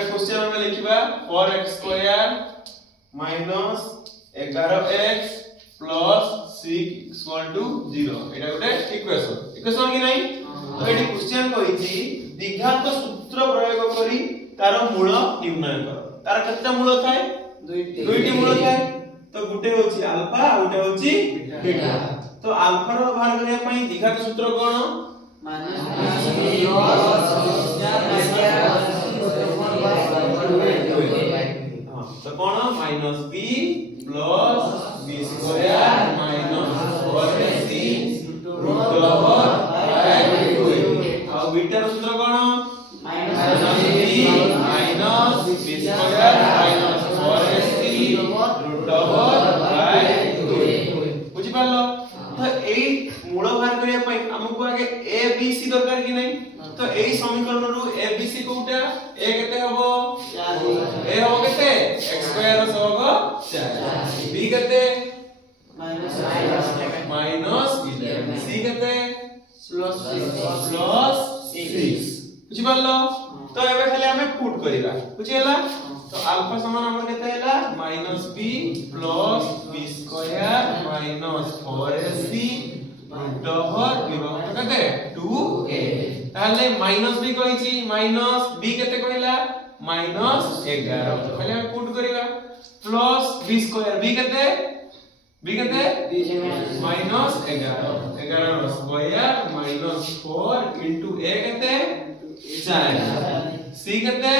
गोटे क्वेश्चन हम लिखिबा 4x square minus 11x plus 6 0 एटा गोटे इक्वेशन कि नहीं। तो एटी क्वेश्चन कहिछि द्विघात सूत्र प्रयोग करी तार मूल निर्णय कर। तार केतना मूल थाए दुईटी मूल थाए। तो गुटे होछि अल्फा आ गुटे होछि बीटा। तो अल्फा रो बाहर करिया पई द्विघात सूत्र कोन तो कौन minus B plus B square minus 4ac root over by 2 और बीटा सूत्र कौन minus B minus B square minus 4ac root over by 2 बुझि पालो। तो एई मूल बाहर करिया पई हमकु आगे ए बी सी दरकार कि नहीं। तो एई समीकरण रु ए बी सी कोटा ए केते हबो ए हबो केते x स्क्वायर होबो 4 b केते माइनस 11 c केते प्लस 6 बुझि पालो। तो एबे खाली हमें पुट करिबा बुझिला। तो अल्फा समान हमर केते हैला minus b plus b square minus 4ac root over विभक्त केते 2a ताले माइनस b कहिछि माइनस b केते कहिला माइनस 11 खाली हम पुट करिबा प्लस b स्क्वायर b केते minus 11 square minus 4 into a केते 4 c केते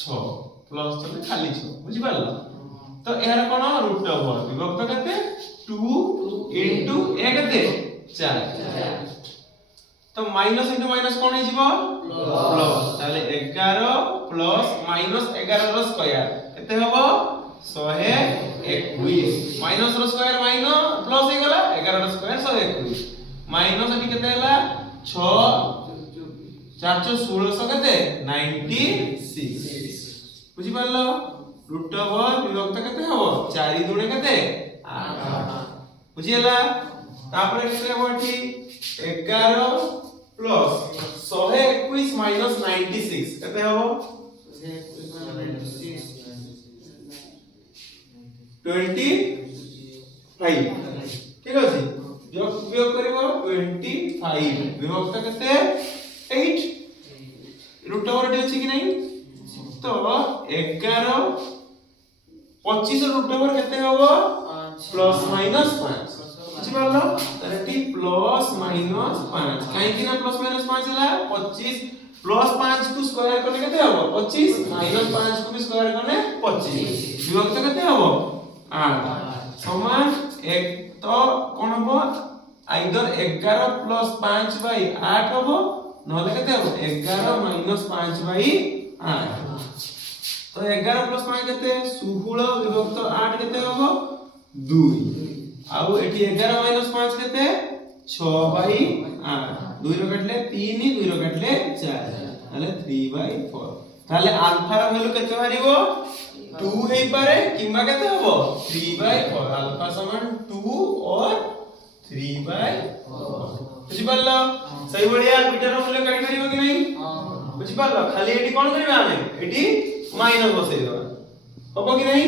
6 प्लस तो खाली 6 बुझि पारला। तो यार कोन रूट ओवर विभक्त केते 2 इनटू a केते 4 तो माइनस इनटू माइनस कोन हे जीवो प्लस ताले 11 प्लस माइनस 11 रो स्क्वायर केते हबो 121 minus rho square minus plus हे गला 11 रो स्क्वायर 121 माइनस एटी केते हला 6 416 केते 96 बुझि पारलो। रूट ओवर विभक्त केते हबो 4 दुणे केते 8 बुझि हला। तापरे केते हबो एठी 11 प्लस 121 माइनस 96 केते हबो 25 ठीक अछि। जो उपयोग करिवो 25 विभक्त केते 8 रूट ओवर एठी अछि कि नहीं। तो 11 25 रूट ओवर केते हबो प्लस माइनस 5 बुझि पारलो। तरेटी प्लस माइनस 5 काहे कि ना प्लस माइनस 5 हला 25 प्लस 5 को स्क्वायर करले केते हबो 25 माइनस 5 को भी स्क्वायर करले 25 विभक्त केते हबो 8 समान 1 तो कोन हबो आइदर 11 प्लस 5 बाई 8 हबो नहले केते हबो 11 माइनस 5 बाई 8 तो 11 प्लस 5 केते 16 विभक्त 8 केते हबो 2 आउ एठी 11 माइनस 5 केते 6 बाई 8 2 रो काटले 3 2 रो काटले 4 ताले 3/4 ताले अल्फा रो वैल्यू केते बारिवो 2 हेई पारे किंबा केते हबो 3/4 अल्फा समान 2 और 3/4 बुझि पारलो। सही बढ़िया बीटा रो मूल्य काढी करिवो कि नहीं बुझि पारलो। खाली एठी कोन करिवा हमें एठी माइनस बसै देबा हबो कि नहीं।